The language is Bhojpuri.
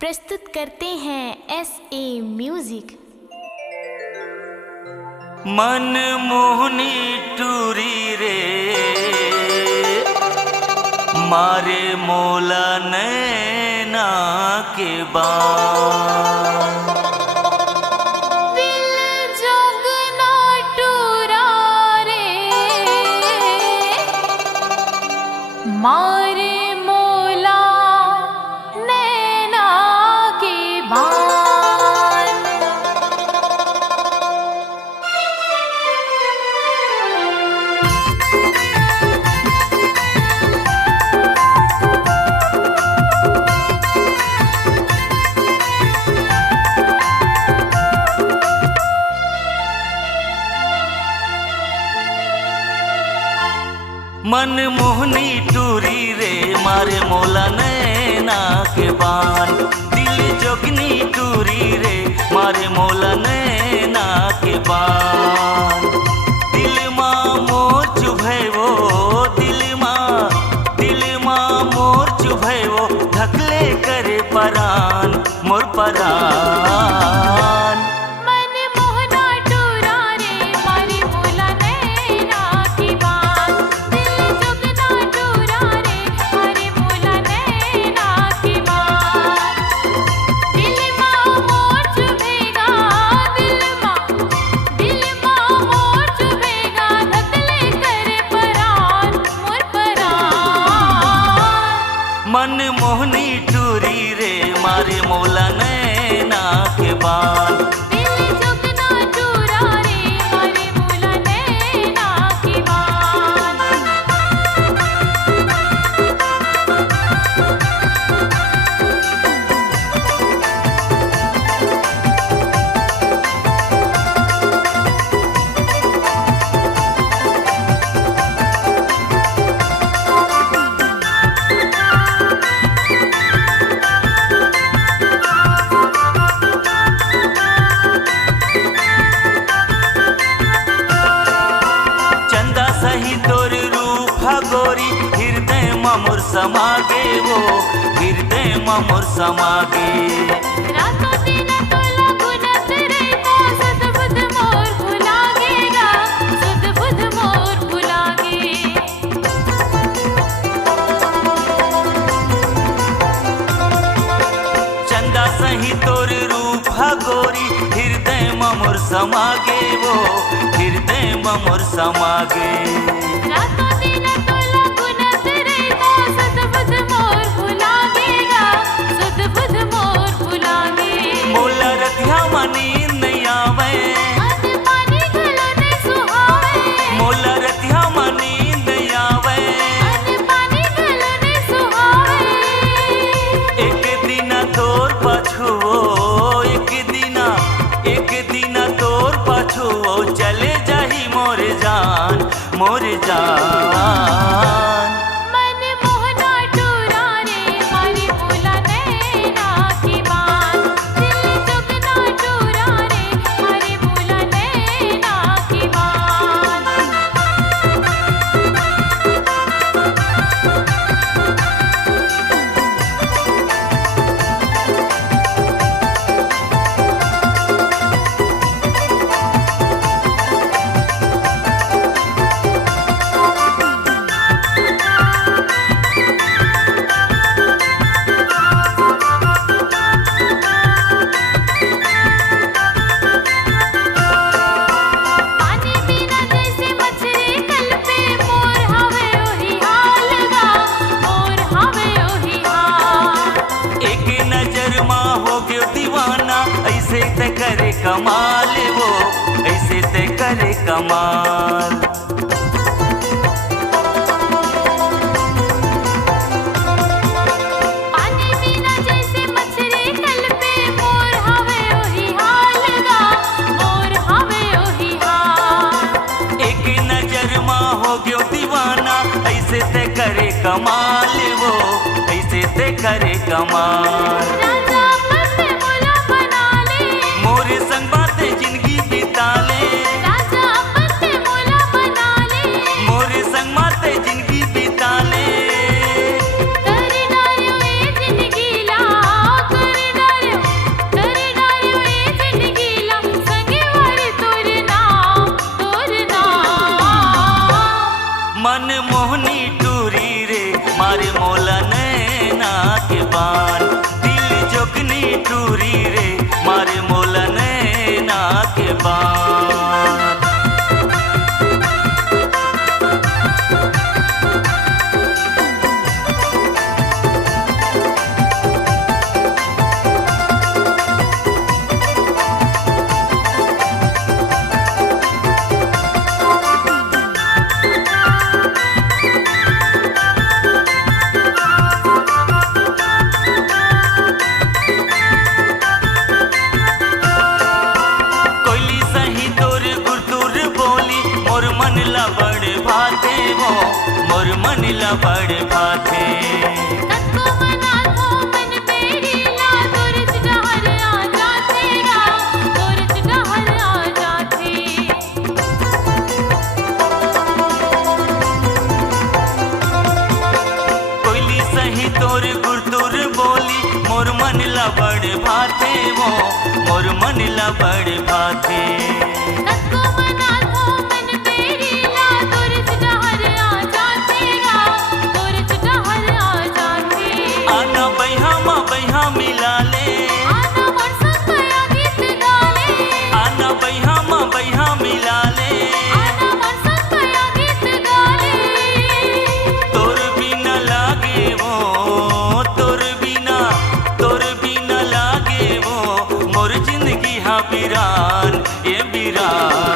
प्रस्तुत करते हैं SA म्यूजिक। मन मोहनी टूरी रे मारे मोला नैना के बाद मारे मोला नैना के बान। मन मोहनी टूरी रे मारे मोला नैना के बान। दिल जोगनी टूरी रे मारे मोला नैना के बान। दिल माँ मोर चुभे वो दिल माँ मोर चुभे वो धकले करे परान मोर परान। मन मोहनी टूरी रे मारे मोला नैना के बान। दिल जुगना टूरा रे मारे मोला नैना के बान। गोरी हृदय मोर समागे वो हृदय मोर समागे। रातों दिन तोला गुनत रहता सुध बुध मोर भुलागेगा सुध बुध मोर भुलागे। चंदा सही तोर रूप गोरी हृदय मोर समागे वो हृदय मोर समागे। रातों दिन तोला गुनत रहता सुध बुध मोर भुलागेगा सुध बुध मोर भुलागे। मोला रतिया मनी नहीं आवे अध पानी गलो ने सुहावे। मोला रतिया मनी नहीं आवे अध पानी गलो ने सुहावे। एक दिन तोर पछुओ एक दिन तोर पछुओ चले जाही मोर जान मोर जान। मन मोहना टूरा रे मारे मोला नैना के बान। दिल जुगना टूरा रे मारे मोला नैना के बान। ऐसे ते करे कमाल वो ऐसे ते करे कमाल। पानी बिना जैसे मछली कल पे मोर हवे ओही हाल गा मोर हवे ओही हाल। एक नजर माँ हो गयो दीवाना ऐसे ते करे कमाल वो ऐसे ते करे कमाल। मोर संग बातें जिंदगी बिता ले राजा पत्ते मोला बना ले। मोर संग बातें जिंदगी बिता ले। कर डायो ये जिंदगी ला कर टूरी रे मारे मोला नैना के बान। मोर मन ला बड़ भाते तत्को मना थो मन मेरी ला दूरज डहर आ जाते रा दूरज डहर आ जाते। कोयली सही तोर गुरतुर बोली मोर मन ला बड़ भाते वो मोर मन ला बड़ भाते। तत्को मना थो मन मेरी ला दूरज डहर आ जाते रा दूरज डहर आ जाते। आना बैहा मिला ले आना मोर संग गया गीत गाले आना बैहा मिला ले आना मोर संग गया गीत गाले। तोर बिना लागे वो तोर बिना लागे वो मोर जिंदगी हाँ बिरान ये बिरान।